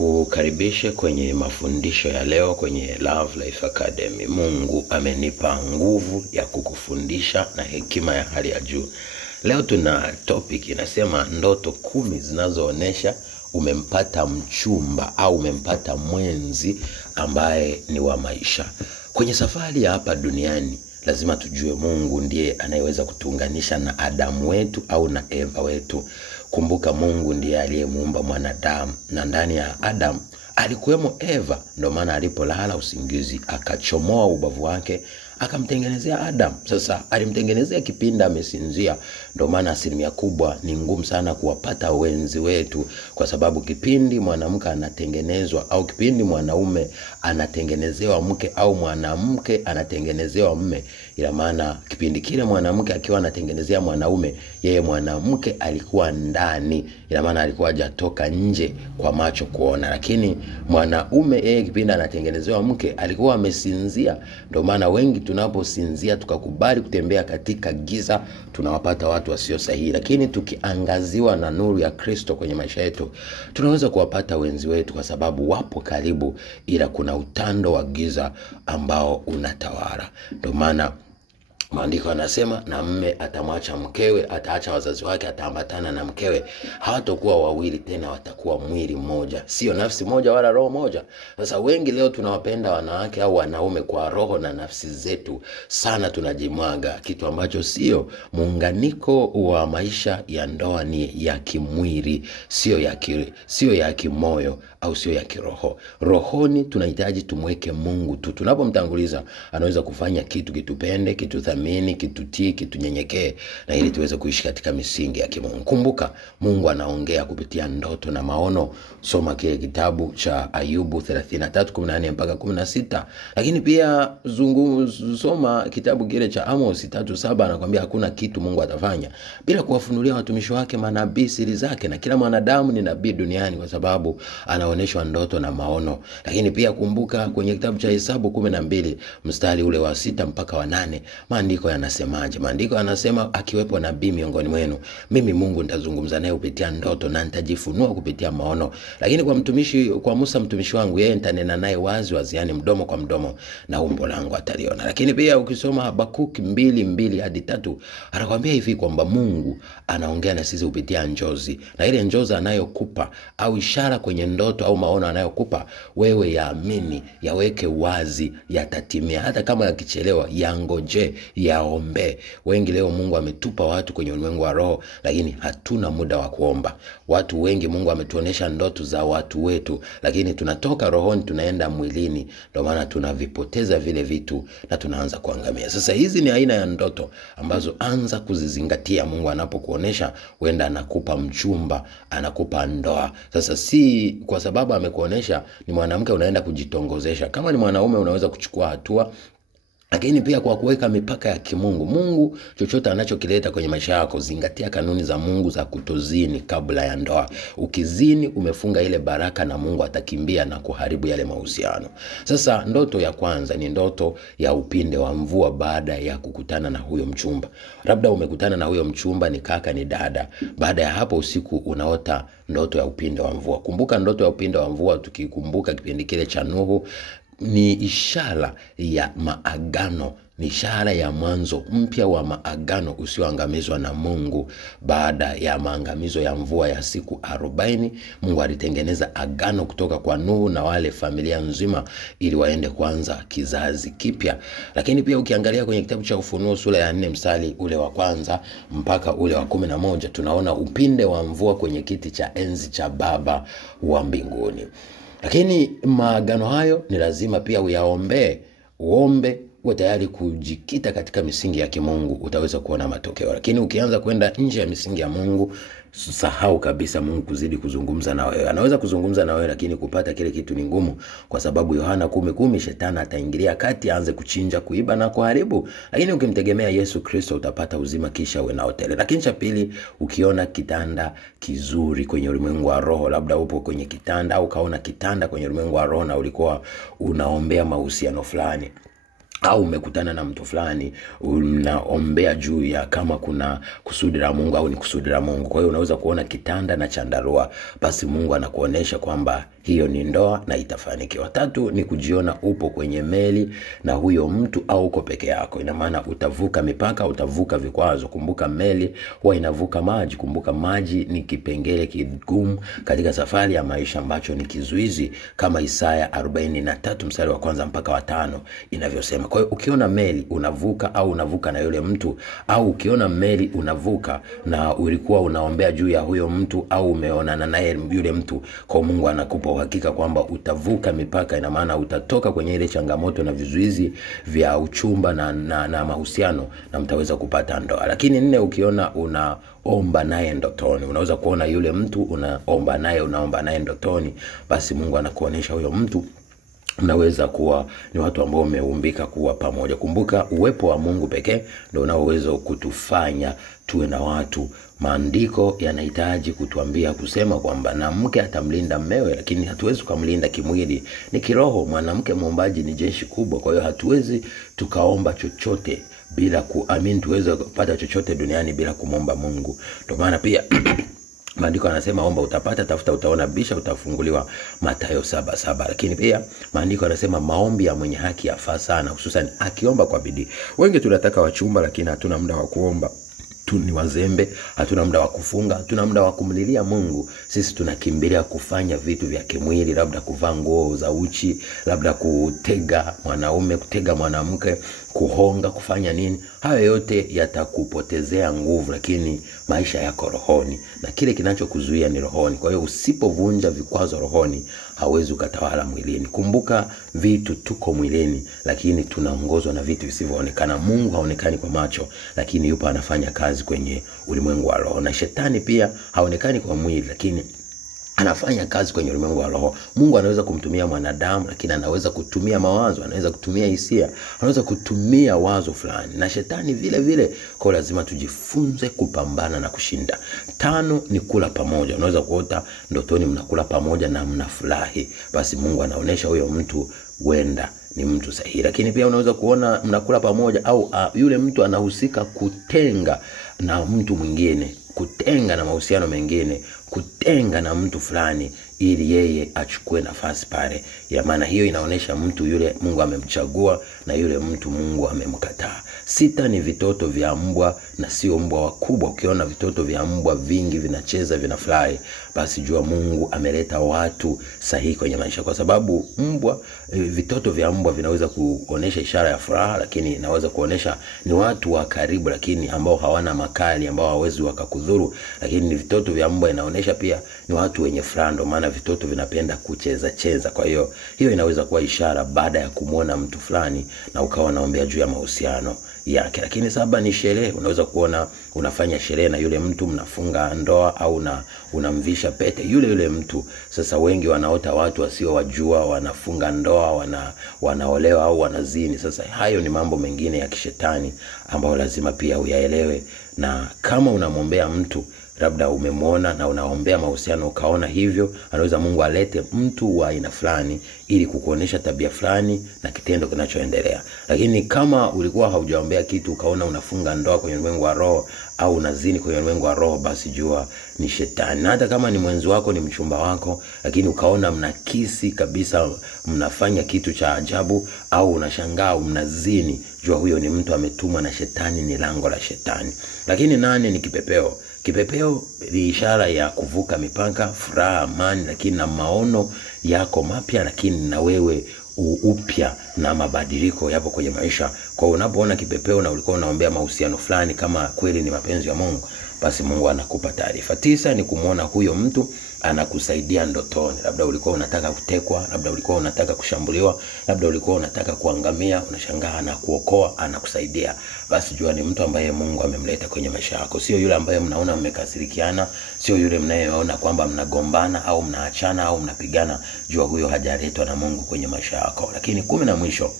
Nikukaribishe kwenye mafundisho ya leo kwenye Love Life Academy. Mungu amenipa nguvu ya kukufundisha na hekima ya hali ya juu. Leo tuna topic inasema ndoto 10 zinazoonesha umempata mchumba au umempata mwenzi ambaye ni wa maisha. Kwenye safari ya hapa duniani lazima tujue Mungu ndiye anayeweza kutuunganisha na Adamu wetu au na Eva wetu. Kumbuka Mungu ndiye aliyemuumba mwanadamu, na ndani ya Adam alikuwemo Eva. Ndio maana alipolala usingizi akachomoa ubavu wake akamtengenezea Adam. Sasa alimtengenezea kipindi amesinzia. Ndio maana asilimia kubwa ni ngumu sana kuwapata wenzi wetu, kwa sababu kipindi mwanamke anatengenezwa au kipindi mwanaume anatengenezewa mke au mwanamke anatengenezewa mume, ila maana kipindi kile mwanamke akiwa anatengenezea mwanaume, yeye mwanamke alikuwa ndani, ila maana alikuwa hajatoka nje kwa macho kuona. Lakini mwanaume yeye kipindi anatengenezewa mke alikuwa amesinzia. Ndio maana wengi tunaposinzia tukakubali kutembea katika giza, tunawapata watu wasio sahihi. Lakini tukiangaziwa na nuru ya Kristo kwenye maisha yetu, tunaweza kuwapata wenzi wetu, kwa sababu wapo karibu, ila kuna utando wa giza ambao unatawala. Ndio maana Maandiko yanasema, na mume atamwacha mkewe, ataacha wazazi wake, ataambatana na mkewe, hawatakuwa wawili tena, watakuwa mwili mmoja. Sio nafsi moja wala roho moja. Sasa wengi leo tunawapenda wanawake au wanaume kwa roho na nafsi zetu sana, tunajimwaga, kitu ambacho sio. Muunganiko wa maisha ya ndoa ni ya kimwili, sio ya kimoyo au sio ya kiroho. Rohoni tunahitaji tumweke Mungu tu. Tunapomtanguliza anaweza kufanya kitu kitupende, kituthamini, kitutii, kitunyenyekee, na ili tuweze kuishi katika misingi ya kimungu. Kumbuka Mungu anaongea kupitia ndoto na maono. Soma kile kitabu cha Ayubu 33:14 mpaka 16. Lakini pia soma kitabu kile cha Amos 3:7, anakuambia hakuna kitu Mungu atafanya bila kuwafunulia watumishi wake manabii siri zake, na kila mwanadamu ni nabii duniani kwa sababu anaoneshwa ndoto na maono. Lakini pia kumbuka kwenye kitabu cha Hesabu 12 mstari ule wa 6 mpaka wa 8, maandiko yanasemaje? Maandiko yanasema, akiwepo nabii miongoni mwenu, mimi Mungu nitazungumza naye kupitia ndoto na nitajifunua kupitia maono. Lakini kwa Musa mtumishi wangu, yeye nitanena naye wazi wazi, yani mdomo kwa mdomo, na umbo langu ataliona. Lakini pia ukisoma Habakuki 2:2 hadi 3, anakuambia hivi kwamba Mungu anaongea na sisi kupitia njozi, na ile njozi anayokupa au ishara kwenye ndoto au maono anayokupa wewe, yaamini, yaweke wazi, yatatimia. Hata kama yakichelewa, yangoje, yaombe. Wengi leo Mungu ametupa watu kwenye ulimwengu wa roho, lakini hatuna muda wa kuomba. Watu wengi Mungu ametuonesha ndoto za watu wetu, lakini tunatoka rohoni tunaenda mwilini. Ndio maana tunavipoteza vile vitu na tunaanza kuangamia. Sasa hizi ni aina ya ndoto ambazo anza kuzizingatia. Mungu anapokuonesha, huenda anakupa mchumba, anakupa ndoa. Sasa si kwa sababu amekuonesha ni mwanamke unaenda kujitongozesha. Kama ni mwanaume unaweza kuchukua hatua, lakini pia kwa kuweka mipaka ya kimungu. Mungu chochote anachokileta kwenye maisha yako, zingatia kanuni za Mungu za kutozini kabla ya ndoa. Ukizini umefunga ile baraka, na Mungu atakimbia na kuharibu yale mahusiano. Sasa ndoto ya kwanza ni ndoto ya upinde wa mvua baada ya kukutana na huyo mchumba. Labda umekutana na huyo mchumba, ni kaka, ni dada. Baada ya hapo usiku unaota ndoto ya upinde wa mvua. Kumbuka ndoto ya upinde wa mvua, tukikumbuka kipindi kile cha Nuhu, ni ishara ya maagano, ni ishara ya mwanzo mpya wa maagano usioangamizwa na Mungu. Baada ya maangamizo ya mvua ya siku 40, Mungu alitengeneza agano kutoka kwa Nuhu na wale familia nzima, ili waende kuanza kizazi kipya. Lakini pia ukiangalia kwenye kitabu cha Ufunuo sura ya 4 mstari ule wa 1 mpaka ule wa 11, tunaona upinde wa mvua kwenye kiti cha enzi cha Baba wa mbinguni. Lakini maagano hayo ni lazima pia uyaombe. Uombe, uwe tayari kujikita katika misingi ya kimungu, utaweza kuona matokeo. Lakini ukianza kwenda nje ya misingi ya Mungu, sahau kabisa Mungu kuzidi kuzungumza na wewe. Anaweza kuzungumza na wewe, lakini kupata kile kitu ni ngumu, kwa sababu Yohana 10:10, shetani ataingilia kati, aanze kuchinja, kuiba na kuharibu. Lakini ukimtegemea Yesu Kristo utapata uzima, kisha uwe nao tele. Lakini cha pili, ukiona kitanda kizuri kwenye ulimwengu wa roho, labda upo kwenye kitanda au kaona kitanda kwenye ulimwengu wa roho na ulikuwa unaombea mahusiano fulani, au umekutana na mtu fulani unaombea juu ya kama kuna kusudi la Mungu au ni kusudi la Mungu. Kwa hiyo unaweza kuona kitanda na chandarua, basi Mungu anakuonesha kwamba hiyo ni ndoa na itafanikiwa. 3 ni kujiona upo kwenye meli na huyo mtu au uko peke yako. Ina maana utavuka mipaka, utavuka vikwazo. Kumbuka meli huwa inavuka maji. Kumbuka maji ni kipengele kigumu katika safari ya maisha ambacho ni kizuizi, kama Isaya 43 mstari wa 1 mpaka wa 5 inavyosema. Kwa hiyo ukiona meli unavuka au unavuka na yule mtu, au ukiona meli unavuka na ulikuwa unaombea juu ya huyo mtu au umeonana naye yule mtu, kwa Mungu anakupa uhakika kwamba utavuka mipaka. Ina maana utatoka kwenye ile changamoto na vizuizi vya uchumba na mahusiano na mtaweza kupata ndoa. Lakini 4, ukiona unaomba naye ndotoni, unaweza kuona yule mtu unaomba naye ndotoni, basi Mungu anakuonesha huyo mtu mnaweza kuwa ni watu ambao umeumbika kuwa pamoja. Kumbuka uwepo wa Mungu pekee ndio unaoweza kutufanya tuwe na watu. Maandiko yanahitaji kutuambia kusema kwamba na mke atamlinda mmewe, lakini hatuwezi kumlinda kimwili, ni kiroho. Mwanamke muombaji ni jeshi kubwa. Kwa hiyo hatuwezi tukaomba chochote bila tuweze kupata chochote duniani bila kumomba Mungu. Ndio maana pia maandiko yanasema omba utapata, tafuta utaona, bisha utafunguliwa, Mathayo 7:7. Lakini pia maandiko yanasema maombi ya mwenye haki yafaa sana, hususan akiomba kwa bidii. Wengi tunataka wachumba lakini hatuna muda wa kuomba. Ni wazembe, hatuna muda wa kufunga, hatuna muda wa kumlilia Mungu. Sisi tunakimbilia kufanya vitu vya kimwili, labda kuvaa nguo za uchi, labda kutega mwanaume, kutega mwanamke, kuhonga, kufanya nini. Hayo yote yatakupotezea nguvu, lakini maisha yako rohoni na kile kinachokuzuia ni rohoni. Kwa hiyo usipovunja vikwazo rohoni, hauwezi ukatawala mwilini. Kumbuka vitu tuko mwilini, lakini tunaongozwa na vitu visivyoonekana. Mungu haonekani kwa macho, lakini yupo anafanya kazi kwenye ulimwengu wa roho. Na shetani pia haonekani kwa mwili, lakini anafanya kazi kwenye ulimwengu wa roho. Mungu anaweza kumtumia mwanadamu, lakini anaweza kutumia mawazo, anaweza kutumia hisia, anaweza kutumia wazo fulani. Na shetani vile vile. Kwa lazima tujifunze kupambana na kushinda. 5 ni kula pamoja. Unaweza kuota ndotoni mnakula pamoja na mnafurahi, basi Mungu anaonesha huyo mtu wenda ni mtu sahihi. Lakini pia unaweza kuona mnakula pamoja au yule mtu anahusika kutenga na mtu mwingine, kutenga na mahusiano mengine, kutenga na mtu fulani ili yeye achukue nafasi pale. Ya maana hiyo inaonesha mtu yule Mungu amemchagua na yule mtu Mungu amemkataa. 6 ni vitoto vya mbwa na sio mbwa wakubwa. Ukiona vitoto vya mbwa vingi vinacheza vinafurahi, basi jua Mungu ameleta watu sahihi kwenye maisha. Kwa sababu vitoto vya mbwa vinaweza kuonesha ishara ya furaha, lakini inaweza kuonesha ni watu wa karibu lakini ambao hawana makali, ambao hawezi wakakudhuru. Lakini vitoto vya mbwa inaonesha pia ni watu wenye furaha, ndio maana vitoto vinapenda kucheza. Kwa hiyo inaweza kuwa ishara baada ya kumuona mtu fulani na ukawa unaombea juu ya mahusiano yake. Lakini 7 ni sherehe. Unaweza kuona unafanya sherehe na yule mtu, mnafunga ndoa au unamvisha pete yule mtu. Sasa wengi wanaota watu wasio wajua wanafunga ndoa, wanaolewa au wanazini. Sasa hayo ni mambo mengine ya kishetani ambayo lazima pia uyaelewe. Na kama unamwombea mtu, labda umemwona na unaombea mahusiano ukaona hivyo, anaweza Mungu alete mtu wa aina fulani ili kukuonesha tabia fulani na kitendo kinachoendelea. Lakini kama ulikuwa haujaombea kitu ukaona unafunga ndoa kwenye ulimwengu wa roho au unazini kwenye ulimwengu wa roho, basi jua ni shetani. Na hata kama ni mwenzi wako, ni mchumba wako, lakini ukaona mnakisi kabisa, mnafanya kitu cha ajabu au unashangaa mnazini, jua huyo ni mtu ametumwa na shetani, ni lango la shetani. Lakini 8 ni kipepeo. Kipepeo ni ishara ya kuvuka mipaka, furaha, amani, lakini na maono yako mapya, lakini na wewe upya na mabadiliko yapo kwenye maisha. Kwa unapoona kipepeo na ulikuwa unaombea mahusiano fulani, kama kweli ni mapenzi ya Mungu, basi Mungu anakupa taarifa. 9 ni kumuona huyo mtu anakusaidia ndotoni. Labda ulikuwa unataka kutekwa, labda ulikuwa unataka kushambuliwa, labda ulikuwa unataka kuangamia, unashangaa na kuokoa, anakusaidia. Basi jua ni mtu ambaye Mungu amemleta kwenye maisha yako. Sio yule ambaye mnaona mmekasirikiana, sio yule mnayeona kwamba mnagombana au mnaachana au mnapigana. Jua huyo hajaletwa na Mungu kwenye maisha yako. Lakini 10 na mwisho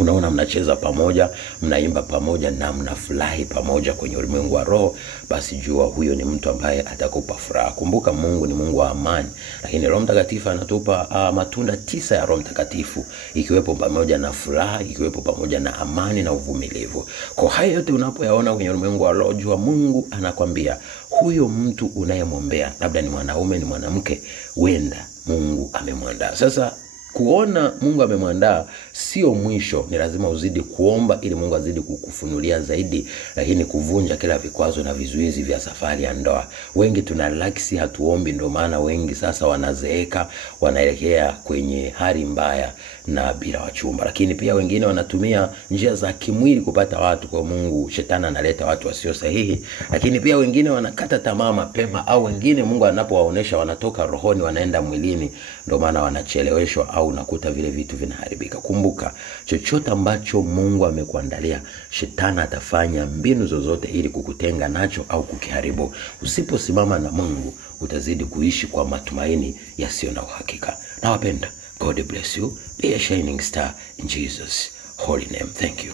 unaona mnacheza pamoja, mnaimba pamoja na mnafurahi pamoja kwenye ulimwengu wa roho, basi jua huyo ni mtu ambaye atakupa furaha. Kumbuka Mungu ni Mungu wa amani, lakini Roho Mtakatifu anatupa matunda 9 ya Roho Mtakatifu, ikiwepo pamoja na furaha, ikiwepo pamoja na amani na uvumilivu. Kwa hayo yote unapoyaona kwenye ulimwengu wa roho, jua Mungu anakwambia huyo mtu unayemwombea, labda ni mwanaume, ni mwanamke, wenda Mungu amemwandaa. Sasa kuona Mungu amemwandaa sio mwisho, ni lazima uzidi kuomba ili Mungu azidi kukufunulia zaidi, lakini kuvunja kila vikwazo na vizuizi vya safari ya ndoa. Wengi tunalaksi, hatuombi, ndio maana wengi sasa wanazeeka, wanaelekea kwenye hali mbaya na bila wachumba. Lakini pia wengine wanatumia njia za kimwili kupata watu, kwa Mungu shetani analeta watu wasio sahihi. Lakini pia wengine wanakata tamaa mapema, au wengine Mungu anapowaonesha wanatoka rohoni wanaenda mwilini, ndio maana wanacheleweshwa au unakuta vile vitu vinaharibika. Kumbuka, chochote ambacho Mungu amekuandalia, shetani atafanya mbinu zozote ili kukutenga nacho au kukiharibu. Usiposimama na Mungu, utazidi kuishi kwa matumaini yasiyo na uhakika. Nawapenda. God bless you. Be a shining star in Jesus' holy name. Thank you.